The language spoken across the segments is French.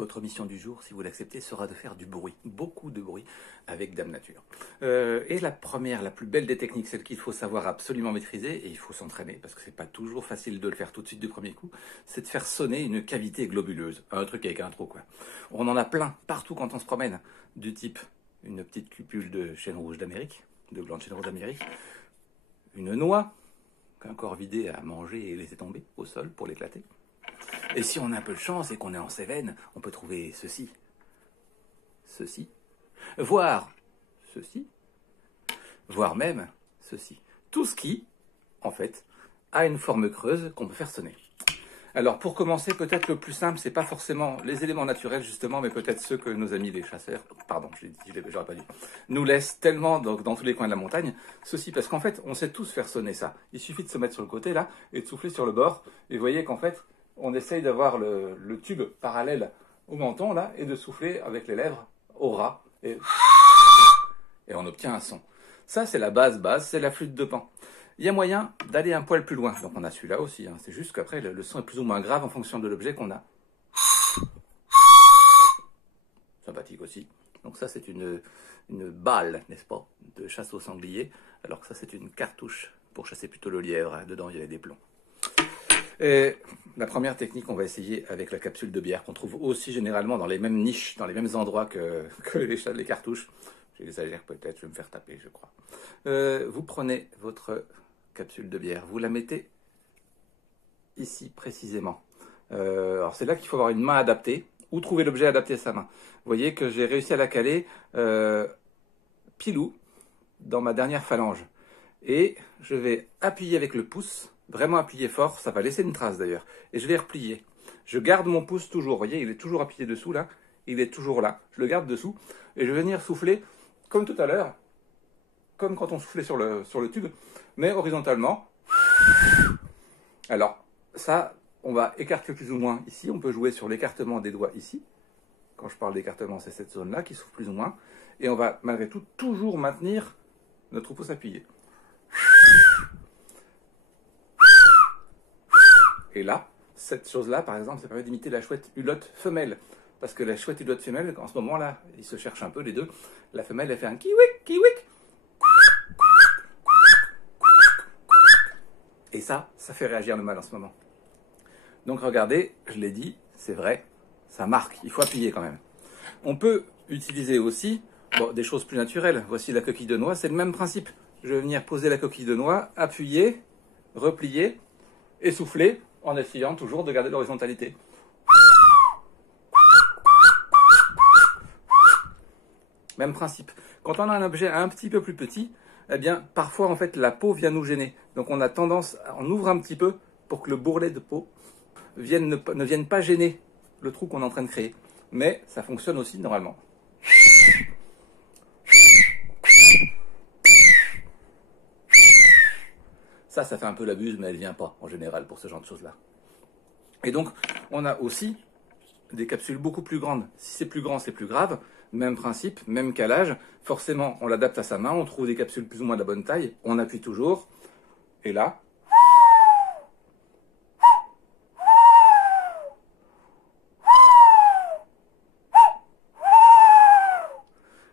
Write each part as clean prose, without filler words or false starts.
Votre mission du jour, si vous l'acceptez, sera de faire du bruit, beaucoup de bruit, avec Dame Nature. Et la première, la plus belle des techniques, celle qu'il faut savoir absolument maîtriser, et il faut s'entraîner, parce que c'est pas toujours facile de le faire tout de suite du premier coup, c'est de faire sonner une cavité globuleuse, un truc avec un trou, quoi. On en a plein, partout quand on se promène, du type une petite cupule de chêne rouge d'Amérique, de blanc de chêne rouge d'Amérique, une noix, qu'un corps vidé a mangé et laissé tomber au sol pour l'éclater. Et si on a un peu de chance et qu'on est en Cévennes, on peut trouver ceci, voire ceci, voire même ceci. Tout ce qui, en fait, a une forme creuse qu'on peut faire sonner. Alors pour commencer, peut-être le plus simple, c'est pas forcément les éléments naturels justement, mais peut-être ceux que nos amis les chasseurs, pardon, j'aurais pas dit, nous laissent tellement dans tous les coins de la montagne, ceci, parce qu'en fait, on sait tous faire sonner ça. Il suffit de se mettre sur le côté là, et de souffler sur le bord, et vous voyez qu'en fait, on essaye d'avoir le tube parallèle au menton là, et de souffler avec les lèvres au ras, et on obtient un son. Ça c'est la base, c'est la flûte de Pan. Il y a moyen d'aller un poil plus loin. Donc on a celui-là aussi. Hein. C'est juste qu'après, le son est plus ou moins grave en fonction de l'objet qu'on a. Sympathique aussi. Donc ça, c'est une balle, n'est-ce pas, de chasse au sanglier. Alors que ça, c'est une cartouche pour chasser plutôt le lièvre. Dedans, il y avait des plombs. Et la première technique, on va essayer avec la capsule de bière qu'on trouve aussi généralement dans les mêmes niches, dans les mêmes endroits que les cartouches. J'exagère peut-être, je vais me faire taper, je crois. Vous prenez votre capsule de bière, vous la mettez ici précisément. Alors c'est là qu'il faut avoir une main adaptée ou trouver l'objet adapté à sa main. Vous voyez que j'ai réussi à la caler pilou dans ma dernière phalange. Et je vais appuyer avec le pouce, vraiment appuyer fort, ça va laisser une trace d'ailleurs. Et je vais replier. Je garde mon pouce toujours, vous voyez, il est toujours appuyé dessous là, il est toujours là. Je le garde dessous et je vais venir souffler comme tout à l'heure, comme quand on soufflait sur le tube, mais horizontalement. Alors, ça, on va écarter plus ou moins ici. On peut jouer sur l'écartement des doigts ici. Quand je parle d'écartement, c'est cette zone-là qui souffle plus ou moins. Et on va, malgré tout, toujours maintenir notre pouce appuyé. Et là, cette chose-là, par exemple, ça permet d'imiter la chouette hulotte femelle. Parce que la chouette hulotte femelle, en ce moment-là, ils se cherchent un peu les deux. La femelle, elle fait un kiwik, kiwik. Et ça fait réagir le mâle en ce moment. Donc regardez, je l'ai dit, c'est vrai, ça marque, il faut appuyer quand même. On peut utiliser aussi des choses plus naturelles. Voici la coquille de noix, c'est le même principe. Je vais venir poser la coquille de noix, appuyer, replier et souffler en essayant toujours de garder l'horizontalité. Même principe. Quand on a un objet un petit peu plus petit, eh bien, parfois, en fait, la peau vient nous gêner. Donc, on a tendance, on ouvre un petit peu pour que le bourrelet de peau ne vienne pas gêner le trou qu'on est en train de créer. Mais ça fonctionne aussi normalement. Ça fait un peu la buse, mais elle ne vient pas, en général, pour ce genre de choses-là. Et donc, on a aussi des capsules beaucoup plus grandes. Si c'est plus grand, c'est plus grave. Même principe, même calage. Forcément, on l'adapte à sa main. On trouve des capsules plus ou moins de la bonne taille. On appuie toujours. Et là,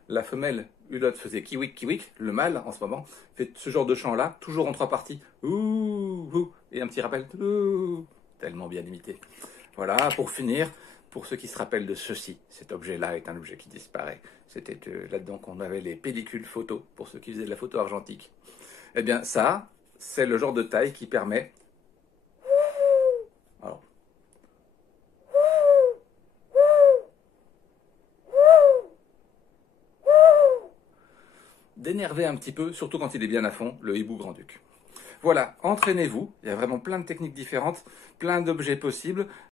la femelle hulotte faisait kiwik, kiwik. Le mâle, en ce moment, fait ce genre de chant-là, toujours en 3 parties. Ouh, ouh, et un petit rappel. Ouh, tellement bien imité. Voilà, pour finir, pour ceux qui se rappellent de ceci, cet objet-là est un objet qui disparaît. C'était là-dedans qu'on avait les pellicules photo, pour ceux qui faisaient de la photo argentique. Eh bien, ça, c'est le genre de taille qui permet... Alors, d'énerver un petit peu, surtout quand il est bien à fond, le hibou grand-duc. Voilà, entraînez-vous, il y a vraiment plein de techniques différentes, plein d'objets possibles.